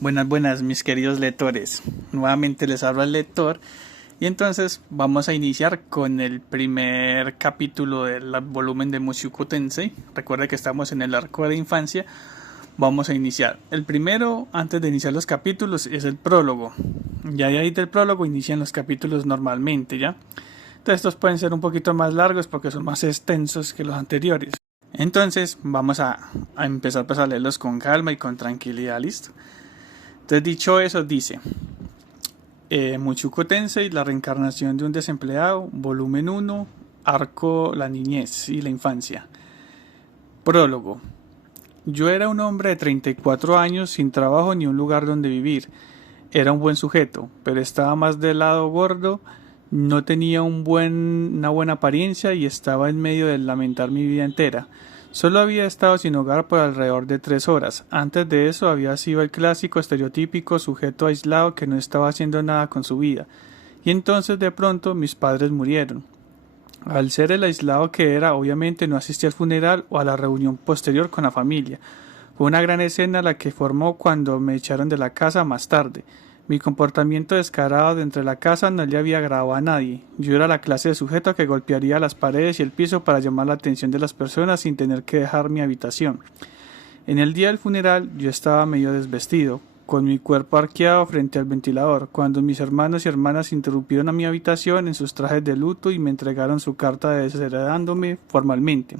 Buenas, buenas, mis queridos lectores. Nuevamente les habla el lector y entonces vamos a iniciar con el primer capítulo del volumen de Mushoku Tensei. Recuerda que estamos en el arco de infancia. Vamos a iniciar. El primero, antes de iniciar los capítulos, es el prólogo. Ya de ahí del prólogo inician los capítulos normalmente, ¿ya? Entonces estos pueden ser un poquito más largos porque son más extensos que los anteriores. Entonces vamos a empezar pues a leerlos con calma y con tranquilidad, ¿listo? Entonces, dicho eso, dice Mushoku Tensei, la reencarnación de un desempleado, volumen 1, arco la niñez y la infancia. Prólogo. Yo era un hombre de 34 años sin trabajo ni un lugar donde vivir. Era un buen sujeto, pero estaba más del lado gordo, no tenía una buena apariencia y estaba en medio de lamentar mi vida entera. Solo había estado sin hogar por alrededor de 3 horas. Antes de eso había sido el clásico estereotípico sujeto aislado que no estaba haciendo nada con su vida. Y entonces de pronto mis padres murieron. Al ser el aislado que era, obviamente no asistí al funeral o a la reunión posterior con la familia. Fue una gran escena la que formó cuando me echaron de la casa más tarde. Mi comportamiento descarado dentro de la casa no le había agradado a nadie. Yo era la clase de sujeto que golpearía las paredes y el piso para llamar la atención de las personas sin tener que dejar mi habitación. En el día del funeral yo estaba medio desvestido, con mi cuerpo arqueado frente al ventilador, cuando mis hermanos y hermanas interrumpieron a mi habitación en sus trajes de luto y me entregaron su carta desheredándome formalmente.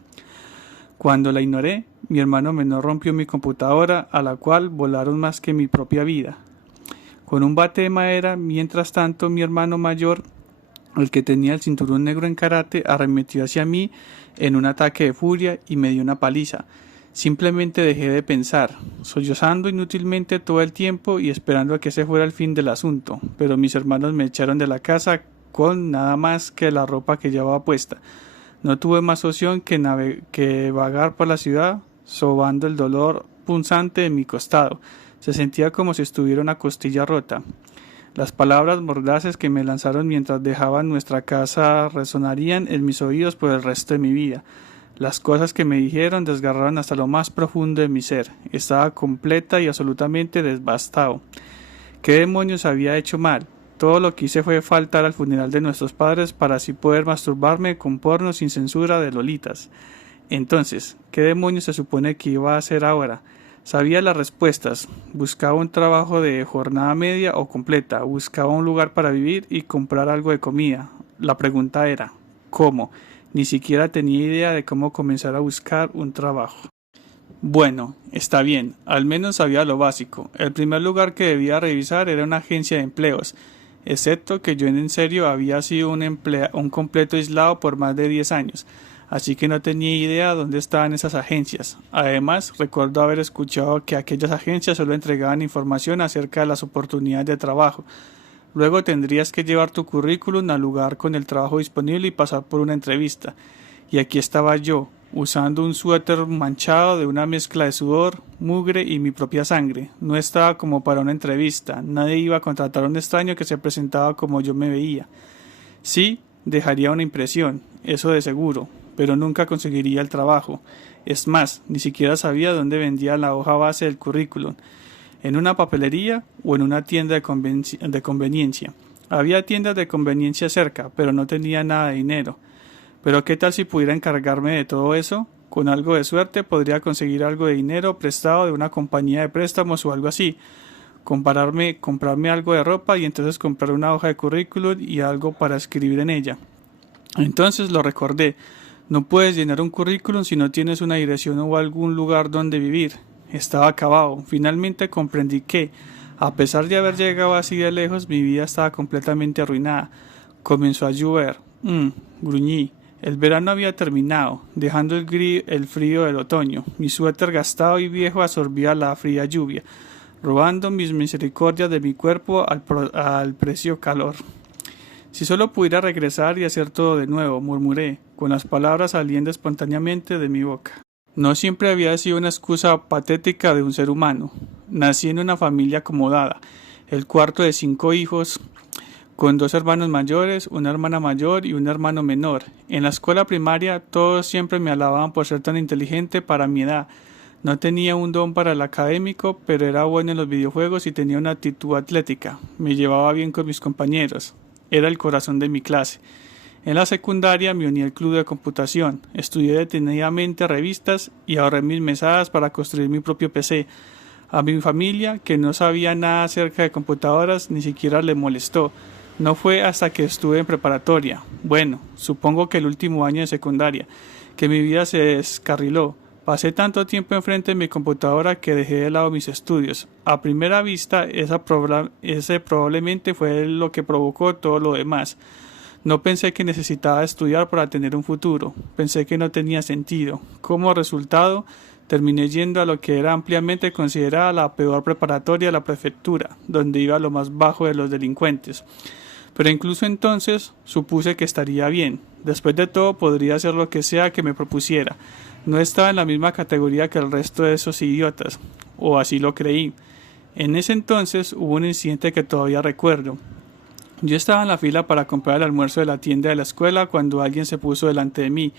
Cuando la ignoré, mi hermano menor rompió mi computadora, a la cual volaron más que mi propia vida. Con un bate de madera, mientras tanto mi hermano mayor, el que tenía el cinturón negro en karate, arremetió hacia mí en un ataque de furia y me dio una paliza. Simplemente dejé de pensar, sollozando inútilmente todo el tiempo y esperando a que ese fuera el fin del asunto, pero mis hermanos me echaron de la casa con nada más que la ropa que llevaba puesta. No tuve más opción que vagar por la ciudad, sobando el dolor punzante de mi costado. Se sentía como si estuviera una costilla rota. Las palabras mordaces que me lanzaron mientras dejaban nuestra casa resonarían en mis oídos por el resto de mi vida. Las cosas que me dijeron desgarraron hasta lo más profundo de mi ser. Estaba completa y absolutamente devastado. ¿Qué demonios había hecho mal? Todo lo que hice fue faltar al funeral de nuestros padres para así poder masturbarme con porno sin censura de lolitas. Entonces, ¿qué demonios se supone que iba a hacer ahora? Sabía las respuestas. Buscaba un trabajo de jornada media o completa. Buscaba un lugar para vivir y comprar algo de comida. La pregunta era, ¿cómo? Ni siquiera tenía idea de cómo comenzar a buscar un trabajo. Bueno, está bien, al menos sabía lo básico. El primer lugar que debía revisar era una agencia de empleos, excepto que yo en serio había sido un completo aislado por más de 10 años, así que no tenía idea dónde estaban esas agencias. Además, recuerdo haber escuchado que aquellas agencias solo entregaban información acerca de las oportunidades de trabajo. Luego tendrías que llevar tu currículum al lugar con el trabajo disponible y pasar por una entrevista. Y aquí estaba yo, usando un suéter manchado de una mezcla de sudor, mugre y mi propia sangre. No estaba como para una entrevista. Nadie iba a contratar a un extraño que se presentaba como yo me veía. Sí, dejaría una impresión, eso de seguro, pero nunca conseguiría el trabajo. Es más, ni siquiera sabía dónde vendía la hoja base del currículum. ¿En una papelería o en una tienda de conveniencia? Había tiendas de conveniencia cerca, pero no tenía nada de dinero. Pero ¿qué tal si pudiera encargarme de todo eso? Con algo de suerte podría conseguir algo de dinero prestado de una compañía de préstamos o algo así. Comprarme algo de ropa y entonces comprar una hoja de currículum y algo para escribir en ella. Entonces lo recordé. No puedes llenar un currículum si no tienes una dirección o algún lugar donde vivir. Estaba acabado. Finalmente comprendí que, a pesar de haber llegado así de lejos, mi vida estaba completamente arruinada. Comenzó a llover. Gruñí. El verano había terminado, dejando el frío del otoño. Mi suéter gastado y viejo absorbía la fría lluvia, robando mis misericordias de mi cuerpo al precio calor. Si solo pudiera regresar y hacer todo de nuevo, murmuré, con las palabras saliendo espontáneamente de mi boca. No siempre había sido una excusa patética de un ser humano. Nací en una familia acomodada, el cuarto de 5 hijos, con 2 hermanos mayores, una hermana mayor y un hermano menor. En la escuela primaria todos siempre me alababan por ser tan inteligente para mi edad. No tenía un don para el académico, pero era bueno en los videojuegos y tenía una actitud atlética. Me llevaba bien con mis compañeros. Era el corazón de mi clase. En la secundaria me uní al club de computación, estudié detenidamente revistas y ahorré mis mesadas para construir mi propio PC. A mi familia, que no sabía nada acerca de computadoras, ni siquiera le molestó. No fue hasta que estuve en preparatoria, bueno, supongo que el último año de secundaria, que mi vida se descarriló. Pasé tanto tiempo enfrente de mi computadora que dejé de lado mis estudios. A primera vista, ese probablemente fue lo que provocó todo lo demás. No pensé que necesitaba estudiar para tener un futuro, pensé que no tenía sentido. Como resultado, terminé yendo a lo que era ampliamente considerada la peor preparatoria de la prefectura, donde iba lo más bajo de los delincuentes. Pero incluso entonces supuse que estaría bien. Después de todo, podría hacer lo que sea que me propusiera. No estaba en la misma categoría que el resto de esos idiotas, o así lo creí. En ese entonces hubo un incidente que todavía recuerdo. Yo estaba en la fila para comprar el almuerzo de la tienda de la escuela cuando alguien se puso delante de mí.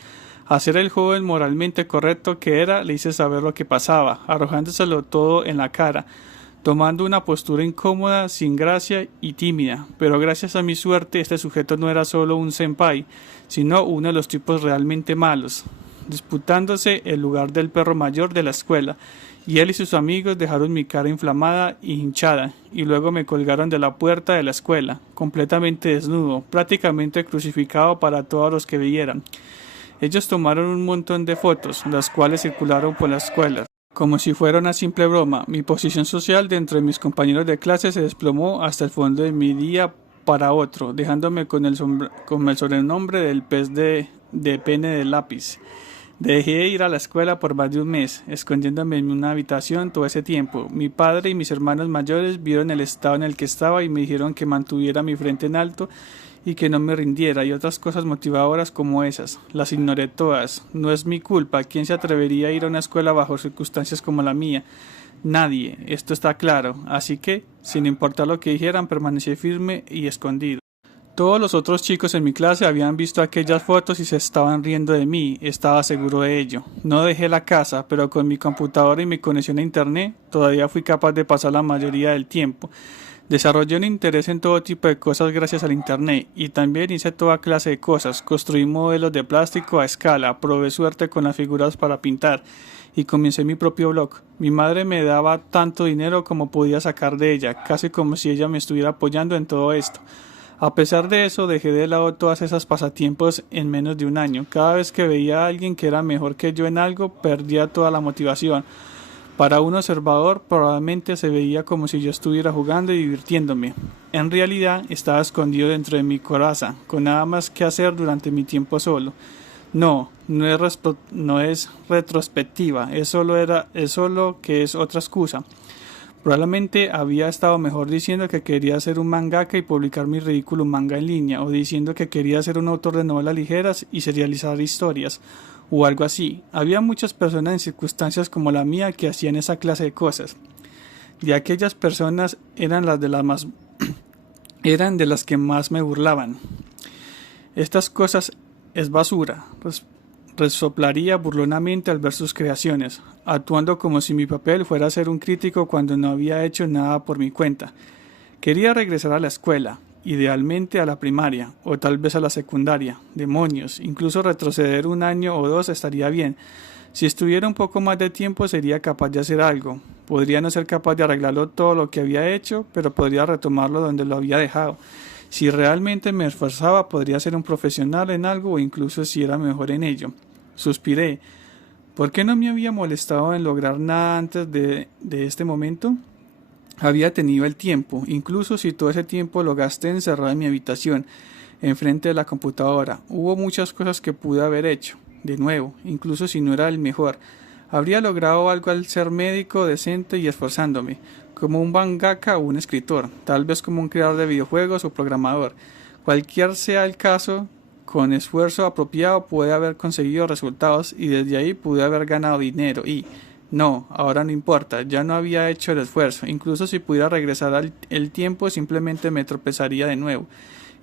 A ser el joven moralmente correcto que era, le hice saber lo que pasaba, arrojándoselo todo en la cara, tomando una postura incómoda, sin gracia y tímida. Pero gracias a mi suerte, este sujeto no era solo un senpai, sino uno de los tipos realmente malos, disputándose el lugar del perro mayor de la escuela, y él y sus amigos dejaron mi cara inflamada y hinchada, y luego me colgaron de la puerta de la escuela, completamente desnudo, prácticamente crucificado para todos los que vieran. Ellos tomaron un montón de fotos, las cuales circularon por la escuela. Como si fuera una simple broma, mi posición social dentro de mis compañeros de clase se desplomó hasta el fondo de mi día para otro, dejándome con el sobrenombre del pez de pene de lápiz. Dejé de ir a la escuela por más de un mes, escondiéndome en una habitación todo ese tiempo. Mi padre y mis hermanos mayores vieron el estado en el que estaba y me dijeron que mantuviera mi frente en alto y que no me rindiera, y otras cosas motivadoras como esas. Las ignoré todas. No es mi culpa. ¿Quién se atrevería a ir a una escuela bajo circunstancias como la mía? Nadie. Esto está claro. Así que, sin importar lo que dijeran, permanecí firme y escondido. Todos los otros chicos en mi clase habían visto aquellas fotos y se estaban riendo de mí, estaba seguro de ello. No dejé la casa, pero con mi computadora y mi conexión a internet todavía fui capaz de pasar la mayoría del tiempo. Desarrollé un interés en todo tipo de cosas gracias al internet y también hice toda clase de cosas. Construí modelos de plástico a escala, probé suerte con las figuras para pintar y comencé mi propio blog. Mi madre me daba tanto dinero como podía sacar de ella, casi como si ella me estuviera apoyando en todo esto. A pesar de eso, dejé de lado todas esas pasatiempos en menos de un año. Cada vez que veía a alguien que era mejor que yo en algo, perdía toda la motivación. Para un observador, probablemente se veía como si yo estuviera jugando y divirtiéndome. En realidad, estaba escondido dentro de mi coraza, con nada más que hacer durante mi tiempo solo. No es retrospectiva, es solo que es otra excusa. Probablemente había estado mejor diciendo que quería ser un mangaka y publicar mi ridículo manga en línea, o diciendo que quería ser un autor de novelas ligeras y serializar historias, o algo así. Había muchas personas en circunstancias como la mía que hacían esa clase de cosas. Y aquellas personas eran eran de las que más me burlaban. Estas cosas es basura, resoplaría burlonamente al ver sus creaciones, actuando como si mi papel fuera ser un crítico cuando no había hecho nada por mi cuenta. Quería regresar a la escuela, idealmente a la primaria, o tal vez a la secundaria. Demonios, incluso retroceder un año o dos estaría bien. Si estuviera un poco más de tiempo sería capaz de hacer algo. Podría no ser capaz de arreglarlo todo lo que había hecho, pero podría retomarlo donde lo había dejado. Si realmente me esforzaba, podría ser un profesional en algo o incluso si era mejor en ello. Suspiré. ¿Por qué no me había molestado en lograr nada antes de este momento? Había tenido el tiempo, incluso si todo ese tiempo lo gasté encerrado en mi habitación, enfrente de la computadora. Hubo muchas cosas que pude haber hecho. De nuevo, incluso si no era el mejor. Habría logrado algo al ser médico decente y esforzándome, como un mangaka o un escritor, tal vez como un creador de videojuegos o programador. Cualquier sea el caso, con esfuerzo apropiado pude haber conseguido resultados y desde ahí pude haber ganado dinero y... No, ahora no importa, ya no había hecho el esfuerzo. Incluso si pudiera regresar el tiempo, simplemente me tropezaría de nuevo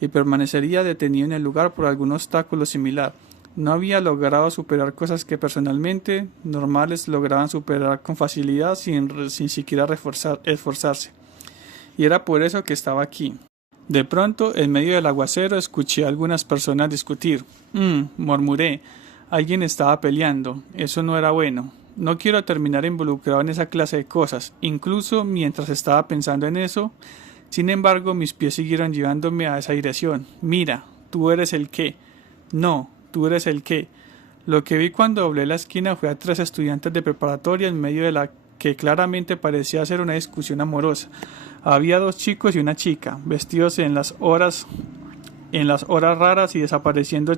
y permanecería detenido en el lugar por algún obstáculo similar. No había logrado superar cosas que personalmente normales lograban superar con facilidad sin siquiera esforzarse. Y era por eso que estaba aquí. De pronto, en medio del aguacero, escuché a algunas personas discutir. Murmuré. Alguien estaba peleando. Eso no era bueno. No quiero terminar involucrado en esa clase de cosas. Incluso mientras estaba pensando en eso, sin embargo, mis pies siguieron llevándome a esa dirección. Mira, tú eres el qué. No, tú eres el qué. Lo que vi cuando doblé la esquina fue a 3 estudiantes de preparatoria en medio de la que claramente parecía ser una discusión amorosa. Había 2 chicos y una chica, vestidos en las horas raras y desapareciendo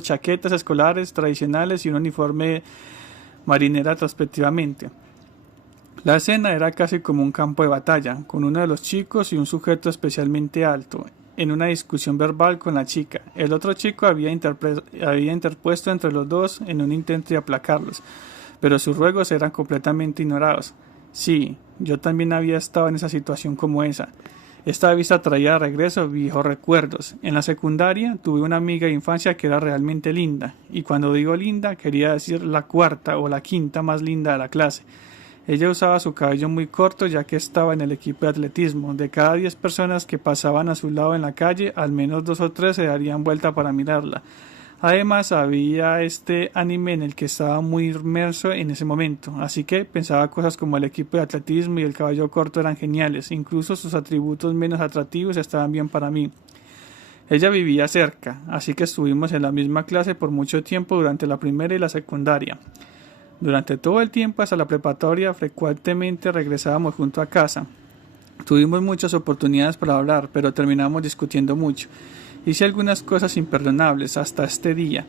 chaquetas escolares tradicionales y un uniforme marinera respectivamente. La escena era casi como un campo de batalla, con uno de los chicos y un sujeto especialmente alto, en una discusión verbal con la chica. El otro chico había interpuesto entre los dos en un intento de aplacarlos, pero sus ruegos eran completamente ignorados. Sí, yo también había estado en esa situación como esa. Esta vista traía de regreso viejos recuerdos. En la secundaria tuve una amiga de infancia que era realmente linda, y cuando digo linda quería decir la cuarta o la quinta más linda de la clase. Ella usaba su cabello muy corto ya que estaba en el equipo de atletismo. De cada 10 personas que pasaban a su lado en la calle, al menos 2 o 3 se darían vuelta para mirarla. Además, había este anime en el que estaba muy inmerso en ese momento, así que pensaba cosas como el equipo de atletismo y el cabello corto eran geniales, incluso sus atributos menos atractivos estaban bien para mí. Ella vivía cerca, así que estuvimos en la misma clase por mucho tiempo durante la primera y la secundaria. Durante todo el tiempo hasta la preparatoria frecuentemente regresábamos junto a casa. Tuvimos muchas oportunidades para hablar, pero terminamos discutiendo mucho. Hice algunas cosas imperdonables hasta este día.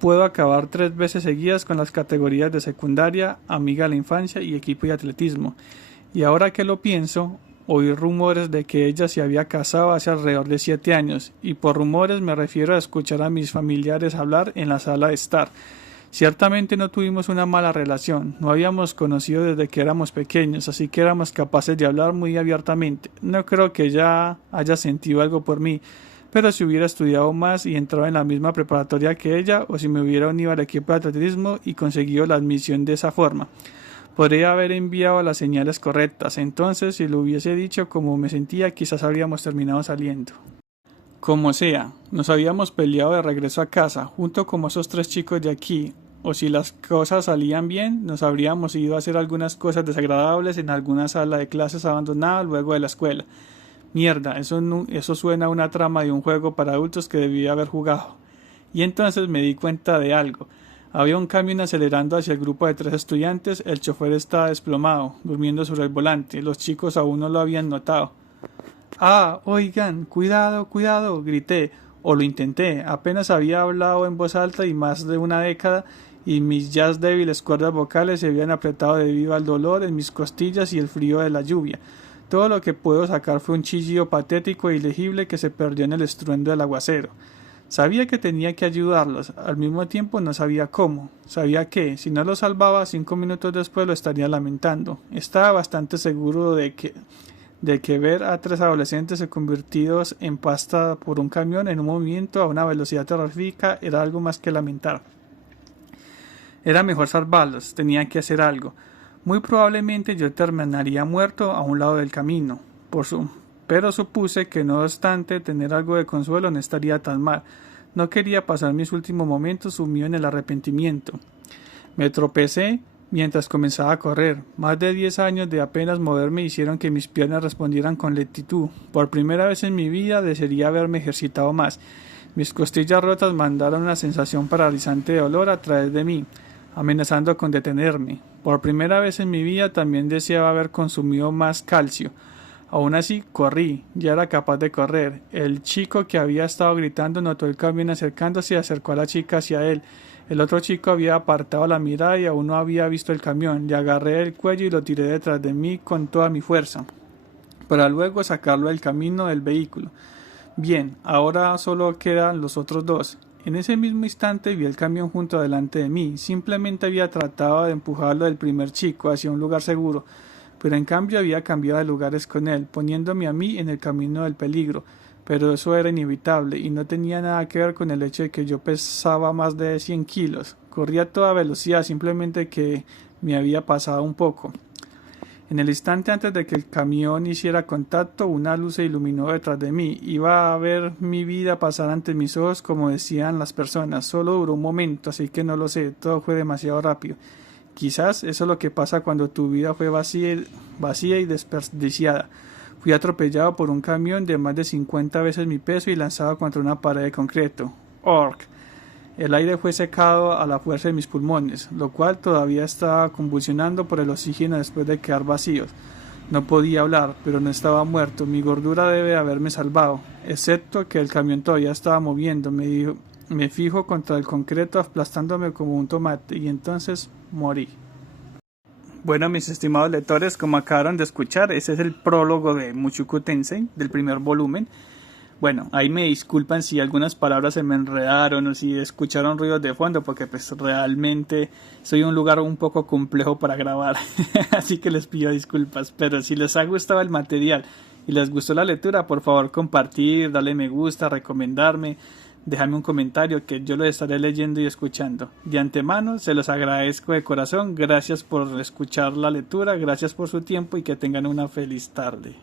Puedo acabar 3 veces seguidas con las categorías de secundaria, amiga de la infancia y equipo de atletismo. Y ahora que lo pienso, oí rumores de que ella se había casado hace alrededor de 7 años, y por rumores me refiero a escuchar a mis familiares hablar en la sala de estar. Ciertamente no tuvimos una mala relación, no habíamos conocido desde que éramos pequeños, así que éramos capaces de hablar muy abiertamente. No creo que ella haya sentido algo por mí, pero si hubiera estudiado más y entrado en la misma preparatoria que ella, o si me hubiera unido al equipo de atletismo y conseguido la admisión de esa forma, podría haber enviado las señales correctas. Entonces, si lo hubiese dicho como me sentía, quizás habríamos terminado saliendo. Como sea, nos habíamos peleado de regreso a casa, junto con esos 3 chicos de aquí, o si las cosas salían bien, nos habríamos ido a hacer algunas cosas desagradables en alguna sala de clases abandonada luego de la escuela. Mierda, eso suena a una trama de un juego para adultos que debía haber jugado. Y entonces me di cuenta de algo. Había un camión acelerando hacia el grupo de 3 estudiantes, el chofer estaba desplomado, durmiendo sobre el volante, los chicos aún no lo habían notado. ¡Ah, oigan! ¡Cuidado, cuidado! Grité, o lo intenté, apenas había hablado en voz alta y más de una década, y mis ya débiles cuerdas vocales se habían apretado debido al dolor en mis costillas y el frío de la lluvia. Todo lo que puedo sacar fue un chillido patético e ilegible que se perdió en el estruendo del aguacero. Sabía que tenía que ayudarlos, al mismo tiempo no sabía cómo. Sabía que, si no los salvaba, 5 minutos después lo estaría lamentando. Estaba bastante seguro de que ver a 3 adolescentes convertidos en pasta por un camión en un movimiento a una velocidad terrorífica era algo más que lamentar. Era mejor salvarlos, tenía que hacer algo. Muy probablemente yo terminaría muerto a un lado del camino, pero supuse que no obstante tener algo de consuelo no estaría tan mal. No quería pasar mis últimos momentos sumido en el arrepentimiento. Me tropecé mientras comenzaba a correr. Más de 10 años de apenas moverme hicieron que mis piernas respondieran con lentitud. Por primera vez en mi vida desearía haberme ejercitado más. Mis costillas rotas mandaron una sensación paralizante de dolor a través de mí, amenazando con detenerme. Por primera vez en mi vida también deseaba haber consumido más calcio. Aún así, corrí, ya era capaz de correr. El chico que había estado gritando notó el camión acercándose y acercó a la chica hacia él. El otro chico había apartado la mirada y aún no había visto el camión. Le agarré el cuello y lo tiré detrás de mí con toda mi fuerza, para luego sacarlo del camino del vehículo. Bien, ahora solo quedan los otros 2. En ese mismo instante vi el camión junto delante de mí. Simplemente había tratado de empujarlo del primer chico hacia un lugar seguro, pero en cambio había cambiado de lugares con él, poniéndome a mí en el camino del peligro. pero eso era inevitable y no tenía nada que ver con el hecho de que yo pesaba más de 100 kilos. Corría a toda velocidad, simplemente que me había pasado un poco. En el instante antes de que el camión hiciera contacto, una luz se iluminó detrás de mí. Iba a ver mi vida pasar ante mis ojos, como decían las personas. Solo duró un momento, así que no lo sé, todo fue demasiado rápido. Quizás eso es lo que pasa cuando tu vida fue vacía y desperdiciada. Fui atropellado por un camión de más de 50 veces mi peso y lanzado contra una pared de concreto. Orc. El aire fue secado a la fuerza de mis pulmones, lo cual todavía estaba convulsionando por el oxígeno después de quedar vacíos. No podía hablar, pero no estaba muerto. Mi gordura debe haberme salvado, excepto que el camión todavía estaba moviendo. Me fijo contra el concreto aplastándome como un tomate y entonces morí. Bueno, mis estimados lectores, como acabaron de escuchar, ese es el prólogo de Mushoku Tensei, del primer volumen. Bueno, ahí me disculpan si algunas palabras se me enredaron o si escucharon ruidos de fondo, porque pues realmente soy un lugar un poco complejo para grabar, así que les pido disculpas. Pero si les ha gustado el material y les gustó la lectura, por favor compartir, darle me gusta, recomendarme, dejarme un comentario que yo lo estaré leyendo y escuchando. De antemano se los agradezco de corazón, gracias por escuchar la lectura, gracias por su tiempo y que tengan una feliz tarde.